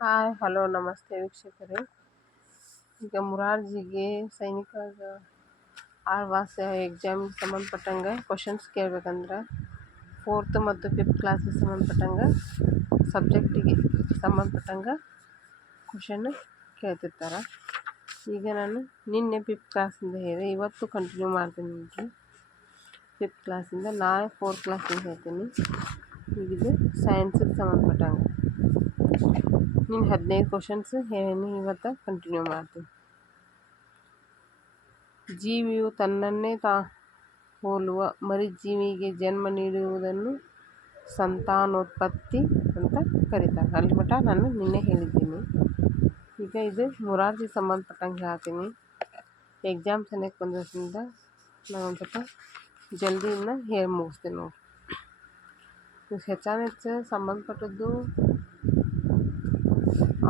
Hi hello ನಮಸ್ತೆ ವೀಕ್ಷಕರೇ. ಈಗ ಮುರಾರ್ಜಿಗೆ ಸೈನಿಕ ಆಳ್ವಾಸ್ ಎಕ್ಸಾಮಿಗೆ ಸಂಬಂಧಪಟ್ಟಂಗೆ ಕ್ವಶನ್ಸ್ ಕೇಳ್ಬೇಕಂದ್ರೆ 4th ಮತ್ತು 5th ಕ್ಲಾಸಿಗೆ ಸಂಬಂಧಪಟ್ಟಂಗೆ ಸಬ್ಜೆಕ್ಟಿಗೆ ಸಂಬಂಧಪಟ್ಟಂಗೆ ಕ್ವಶನ್ ಕೇಳ್ತಿರ್ತಾರೆ. ಈಗ ನಾನು ನಿನ್ನೆ 5th ಕ್ಲಾಸಿಂದ ಹೇಳಿದೆ, ಇವತ್ತು ಕಂಟಿನ್ಯೂ ಮಾಡ್ತೀನಿ. ನಿಮಗೆ 5th ಕ್ಲಾಸಿಂದ ನಾಳೆ 4th ಕ್ಲಾಸಿಂದ ಹೇಳ್ತೀನಿ. ಈಗಿದು ಸೈನ್ಸಿಗೆ ಸಂಬಂಧಪಟ್ಟಂಗೆ ನೀನು 15 ಕ್ವಶನ್ಸ್ ಹೇಳೀನಿ, ಇವತ್ತು ಕಂಟಿನ್ಯೂ ಮಾಡ್ತೀನಿ. ಜೀವಿಯು ತನ್ನನ್ನೇ ಹೋಲುವ ಮರಿಜೀವಿಗೆ ಜನ್ಮ ನೀಡುವುದನ್ನು ಸಂತಾನೋತ್ಪತ್ತಿ ಅಂತ ಕರೀತಾರೆ. ಅಲ್ಲಿ ಮಟ್ಟ ನಾನು ನಿನ್ನೆ ಹೇಳಿದ್ದೀನಿ. ಈಗ ಇದು ಮುರಾರ್ಜಿ ಸಂಬಂಧಪಟ್ಟಂಗೆ ಹೇಳ್ತೀನಿ. ಎಕ್ಸಾಮ್ ಸನಿಯಕ್ಕೆ ಬಂದ್ರಿಂದ ನಾನು ಒಂದು ಸ್ವಲ್ಪ ಜಲ್ದಿಯಿಂದ ಹೇಳಿ ಮುಗಿಸ್ತೀನಿ ನೋಡಿ. ಹೆಚ್ಚು ಸಂಬಂಧಪಟ್ಟದ್ದು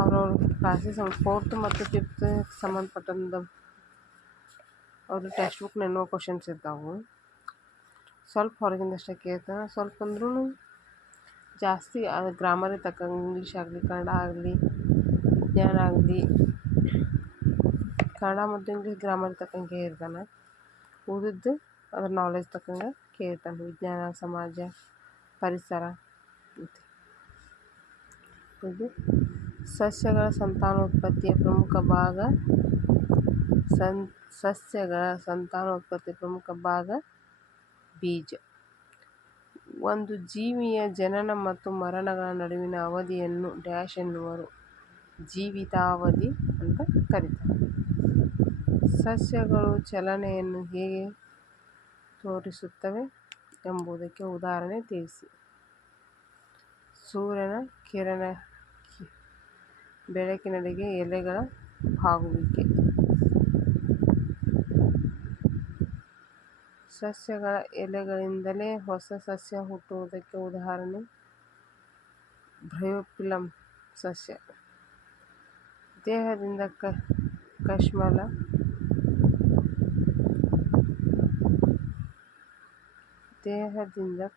ಅವ್ರವ್ರ ಕ್ಲಾಸಸ್ 4th ಮತ್ತು 5th ಸಂಬಂಧಪಟ್ಟಂದು ಅವರು ಟೆಕ್ಸ್ಟ್ ಬುಕ್ ನೆನ್ನುವ ಕ್ವಶನ್ಸ್ ಇರ್ತಾವೆ. ಸ್ವಲ್ಪ ಹೊರಗಿಂದಷ್ಟೇ ಕೇಳ್ತಾರೆ, ಸ್ವಲ್ಪ ಅಂದ್ರೂ ಜಾಸ್ತಿ ಅದು ಗ್ರಾಮರಿಗೆ ತಕ್ಕಂಗೆ ಇಂಗ್ಲೀಷ್ ಆಗಲಿ, ಕನ್ನಡ ಆಗಲಿ, ವಿಜ್ಞಾನ ಆಗಲಿ, ಕನ್ನಡ ಮತ್ತು ಇಂಗ್ಲೀಷ್ ಗ್ರಾಮರಿಗೆ ತಕ್ಕಂಗೆ ಇರ್ತಾನೆ. ಉಳಿದಿದ್ದು ಅದ್ರ ನಾಲೆಜ್ ತಕ್ಕಂಗೆ ಕೇಳ್ತಾನೆ. ವಿಜ್ಞಾನ, ಸಮಾಜ, ಪರಿಸರ ಇದು ಸಸ್ಯಗಳ ಸಂತಾನೋತ್ಪತ್ತಿಯ ಪ್ರಮುಖ ಭಾಗ. ಸಸ್ಯಗಳ ಸಂತಾನೋತ್ಪತ್ತಿಯ ಪ್ರಮುಖ ಭಾಗ ಬೀಜ. ಒಂದು ಜೀವಿಯ ಜನನ ಮತ್ತು ಮರಣಗಳ ನಡುವಿನ ಅವಧಿಯನ್ನು ಡ್ಯಾಶ್ ಎನ್ನುವರು, ಜೀವಿತಾವಧಿ ಅಂತ ಕರೀತಾರೆ. ಸಸ್ಯಗಳು ಚಲನೆಯನ್ನು ಹೇಗೆ ತೋರಿಸುತ್ತವೆ ಎಂಬುದಕ್ಕೆ ಉದಾಹರಣೆ ತಿಳಿಸಿ. ಸೂರ್ಯನ ಬೆಳಕಿನೆಡೆಗೆ ಎಲೆಗಳ ಬಾಗುವಿಕೆ. ಸಸ್ಯಗಳ ಎಲೆಗಳಿಂದಲೇ ಹೊಸ ಸಸ್ಯ ಹುಟ್ಟುವುದಕ್ಕೆ ಉದಾಹರಣೆ ಬ್ರಯೋಫಿಲಮ್ ಸಸ್ಯ. ದೇಹದಿಂದ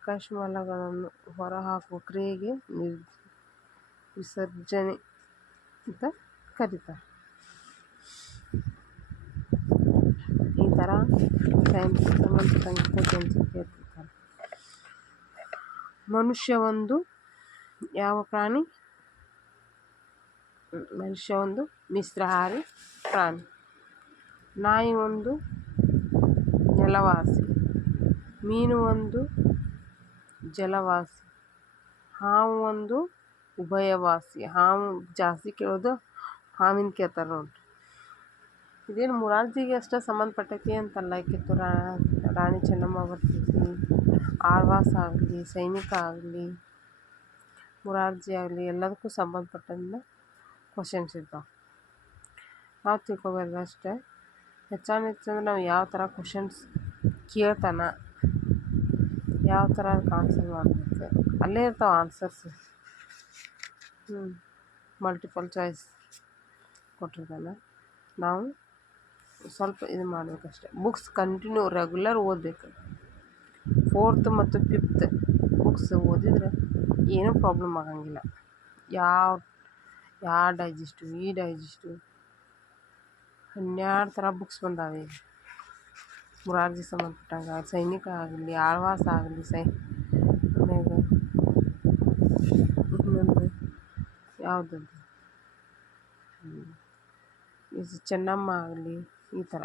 ಕಶ್ಮಲಗಳನ್ನು ಹೊರಹಾಕುವ ಕ್ರಿಯೆಗೆ ವಿಸರ್ಜನೆ ಅಂತ ಕರೀತಾರೆ. ಈ ಥರ ಸೈನ್ಸ್ಗೆ ಸಂಬಂಧಪಟ್ಟಂಗೆ ಕ್ವಶನ್ಸ್ ಕೇಳ್ತಿರ್ತಾರೆ. ಮನುಷ್ಯ ಒಂದು ಯಾವ ಪ್ರಾಣಿ? ಮನುಷ್ಯ ಒಂದು ಮಿಶ್ರಾಹಾರಿ ಪ್ರಾಣಿ. ನಾಯಿ ಒಂದು ನೆಲವಾಸಿ. ಮೀನು ಒಂದು ಜಲವಾಸಿ. ಹಾವು ಒಂದು ಉಭಯವಾಸಿ. ಹಾವು ಜಾಸ್ತಿ ಕೇಳೋದು ಹಾವಿನ ಕೇಳ್ತಾರೆ ನೋಡ್ರಿ. ಇದೇನು ಮುರಾರ್ಜಿಗೆ ಅಷ್ಟೇ ಸಂಬಂಧಪಟ್ಟೈತಿ ಅಂತಲ್ಲ. ಕಿತ್ತೂರು ರಾಣಿ ಚೆನ್ನಮ್ಮ ಬರ್ತೈತಿ, ಆಳ್ವಾಸ್ ಆಗಲಿ, ಸೈನಿಕ ಆಗಲಿ, ಮುರಾರ್ಜಿ ಆಗಲಿ, ಎಲ್ಲದಕ್ಕೂ ಸಂಬಂಧಪಟ್ಟಂಗೆ ಕ್ವಶನ್ಸ್ ಇರ್ತಾವೆ. ನಾವು ತಿಳ್ಕೊಬಾರ್ದು ಅಷ್ಟೇ. ಹೆಚ್ಚಂದ್ರೆ ನಾವು ಯಾವ ಥರ ಕ್ವಶನ್ಸ್ ಕೇಳ್ತಾನೆ, ಯಾವ ಥರ ಅದಕ್ಕೆ ಆನ್ಸರ್ ಮಾಡಬೇಕು, ಅಲ್ಲೇ ಇರ್ತಾವೆ ಆನ್ಸರ್ಸ್. ಮಲ್ಟಿಪಲ್ ಚಾಯ್ಸ್ ಕೊಟ್ಟಿರ್ತಾನೆ. ನಾವು ಸ್ವಲ್ಪ ಇದು ಮಾಡಬೇಕಷ್ಟೆ. ಬುಕ್ಸ್ ಕಂಟಿನ್ಯೂ ರೆಗ್ಯುಲರ್ ಓದಬೇಕು. 4th ಮತ್ತು 5th ಬುಕ್ಸ್ ಓದಿದರೆ ಏನೂ ಪ್ರಾಬ್ಲಮ್ ಆಗೋಂಗಿಲ್ಲ. ಯಾವ ಡೈಜೆಸ್ಟು, ಈ ಡೈಜೆಸ್ಟು 12 ಥರ ಬುಕ್ಸ್ ಬಂದಾವೆ ಈಗ ಮುರಾರ್ಜಿ ಸಂಬಂಧಪಟ್ಟಂಗೆ. ಸೈನಿಕ ಆಗಲಿ, ಆಳ್ವಾಸ್ ಆಗಲಿ, ಆಮ್ಯಾಗ ಇನ್ನೊಂದು ಯಾವುದದು ಇದು ಚೆನ್ನಮ್ಮ ಆಗಲಿ, ಈ ಥರ.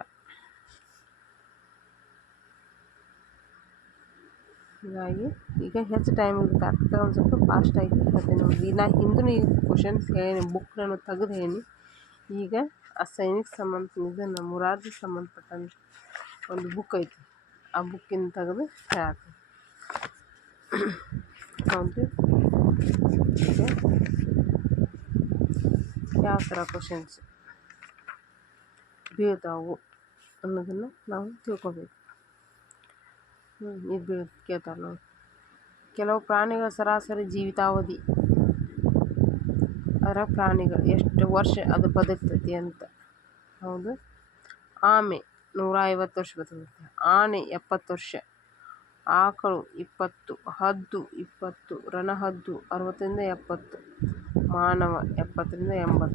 ಹೀಗಾಗಿ ಈಗ ಹೆಚ್ಚು ಟೈಮ್ ಇರುತ್ತೆ, ಅದಕ್ಕೆ ಒಂದು ಸ್ವಲ್ಪ ಫಾಸ್ಟಾಗಿ ಹೇಳ್ತೀನಿ ನೋಡಿ. ನಾ ಹಿಂದೂ ಈ ಕ್ವಶನ್ಸ್ ಹೇಳೀನಿ, ಬುಕ್ ನಾನು ತೆಗೆದು ಹೇಳೀನಿ. ಈಗ ಆ ಸೈನಿಕ ಇದನ್ನು ಮುರಾರ್ಜಿ ಸಂಬಂಧಪಟ್ಟಂಗೆ ಒಂದು ಬುಕ್ ಐತಿ, ಆ ಬುಕ್ಕಿಂದ ತೆಗೆದು ಹೇಳ್ತೀನಿ. ಹೌದು, ಯಾವ ಥರ ಕ್ವಶನ್ಸ್ ಬೀಳ್ತಾವು ಅನ್ನೋದನ್ನು ನಾವು ತಿಳ್ಕೊಬೇಕು. ಇದು ಕೇಳ್ತಾರೆ ನೋಡಿ. ಕೆಲವು ಪ್ರಾಣಿಗಳ ಸರಾಸರಿ ಜೀವಿತಾವಧಿ, ಅದರ ಪ್ರಾಣಿಗಳು ಎಷ್ಟು ವರ್ಷ ಅದು ಬದುಕ್ತೈತಿ ಅಂತ. ಹೌದು, ಆಮೆ 150 ವರ್ಷ ಬದುಕುತ್ತೆ, ಆನೆ 70 ವರ್ಷ, ಆಕಳು 20, ಹದ್ದು 20, ರಣಹದ್ದು 60 ರಿಂದ 70, ಮಾನವ 70-80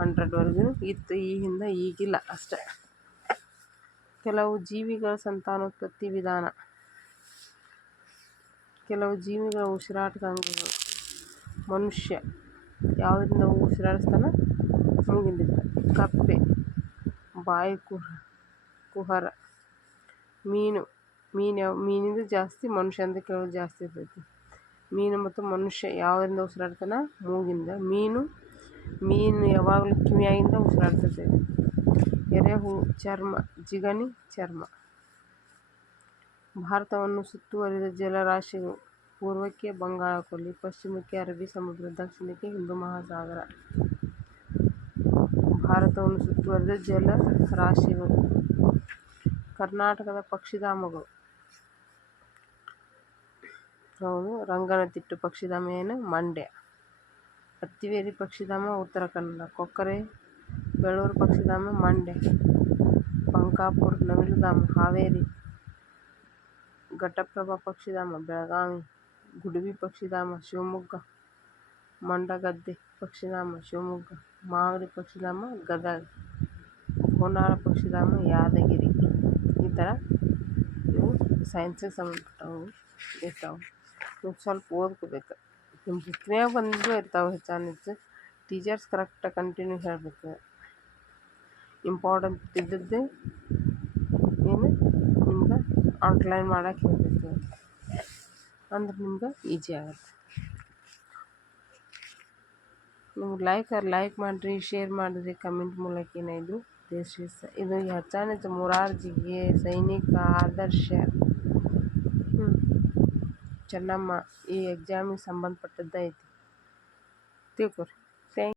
100ವರೆಗೂ ಇತ್ತು. ಈ ಹಿಂದೆ ಈಗಿಲ್ಲ ಅಷ್ಟೆ. ಕೆಲವು ಜೀವಿಗಳ ಸಂತಾನೋತ್ಪತ್ತಿ ವಿಧಾನ. ಕೆಲವು ಜೀವಿಗಳ ಉಸಿರಾಟದ ಅಂಗಗಳು. ಮನುಷ್ಯ ಯಾವುದರಿಂದ ಉಸಿರಾಡಿಸ್ತಾನ? ಮೂಗಿಂದ. ಕಪ್ಪೆ, ಬಾಯಿ ಕುಹರ. ಮೀನಿಂದ ಜಾಸ್ತಿ, ಮನುಷ್ಯಂದ ಕೇಳೋದು ಜಾಸ್ತಿ ಇರ್ತೈತಿ. ಮೀನು ಮತ್ತು ಮನುಷ್ಯ ಯಾವುದರಿಂದ ಉಸಿರಾಡ್ತಾನ? ಮೂಗಿಂದ. ಮೀನು ಯಾವಾಗಲೂ ಕಿವಿಯಾಗಿಂದ ಉಸಿರಾಡ್ತೈತೆ. ಎರೆಹುಳು ಚರ್ಮ, ಜಿಗಣಿ ಚರ್ಮ. ಭಾರತವನ್ನು ಸುತ್ತುವರಿದ ಜಲರಾಶಿಗಳು. ಪೂರ್ವಕ್ಕೆ ಬಂಗಾಳ ಕೊಲ್ಲಿ, ಪಶ್ಚಿಮಕ್ಕೆ ಅರಬ್ಬಿ ಸಮುದ್ರ, ದಕ್ಷಿಣಕ್ಕೆ ಹಿಂದೂ ಮಹಾಸಾಗರ. ಭಾರತವನ್ನು ಸುತ್ತುವರಿದ ಜಲರಾಶಿಗಳು. ಕರ್ನಾಟಕದ ಪಕ್ಷಿಧಾಮಗಳು. ಹೌದು, ರಂಗನತಿಟ್ಟು ಪಕ್ಷಿಧಾಮ ಏನು? ಮಂಡ್ಯ. ಅತ್ತಿವೇರಿ ಪಕ್ಷಿಧಾಮ ಉತ್ತರ ಕನ್ನಡ. ಕೊಕ್ಕರೆ ಬೇಳೂರು ಪಕ್ಷಿಧಾಮ ಮಂಡ್ಯ. ಬಂಕಾಪುರ ನವಿಲುಧಾಮ ಹಾವೇರಿ. ಘಟಪ್ರಭಾ ಪಕ್ಷಿಧಾಮ ಬೆಳಗಾವಿ. ಗುಡವಿ ಪಕ್ಷಿಧಾಮ ಶಿವಮೊಗ್ಗ. ಮಂಡಗದ್ದೆ ಪಕ್ಷಿಧಾಮ ಶಿವಮೊಗ್ಗ. ಮಾಗಡಿ ಪಕ್ಷಿಧಾಮ ಗದಗ. ಹೋನಾಳ ಪಕ್ಷಿಧಾಮ ಯಾದಗಿರಿ. ಈ ಥರ ಇವು ಸೈನ್ಸಿಗೆ ಸಂಬಂಧಪಟ್ಟವು ಇರ್ತಾವೆ. ನೀವು ಸ್ವಲ್ಪ ಓದ್ಕೋಬೇಕು. ನಿಮ್ಮ ಬುಕ್ನ್ಯಾಗ ಬಂದಿದ್ದು ಇರ್ತಾವೆ ಹೆಚ್ಚು. ಟೀಚರ್ಸ್ ಕರೆಕ್ಟಾಗಿ ಕಂಟಿನ್ಯೂ ಹೇಳಬೇಕು. ಇಂಪಾರ್ಟೆಂಟ್ ಇದ್ದದ್ದೇ ಏನು ನಿಮ್ಗೆ ಔಟ್ಲೈನ್ ಮಾಡೋಕೆ ಹೇಳಬೇಕು. ಅಂದ್ರೆ ನಿಮ್ಗೆ ಈಜಿ ಆಗುತ್ತೆ. ನಿಮ್ಗೆ ಲೈಕ್ ಮಾಡಿರಿ, ಶೇರ್ ಮಾಡಿರಿ, ಕಮೆಂಟ್ ಮೂಲಕ ಏನಾಯಿತು ಇದು ಹೆಚ್ಚಾನೆಚ್ಚು ಮೊರಾರ್ಜಿಗೆ, ಸೈನಿಕ, ಆದರ್ಶ, ಚೆನ್ನಮ್ಮ ಈ ಎಕ್ಸಾಮಿಗೆ ಸಂಬಂಧಪಟ್ಟದ್ದು ಐತಿ ತಿಳ್ಕೊರಿ.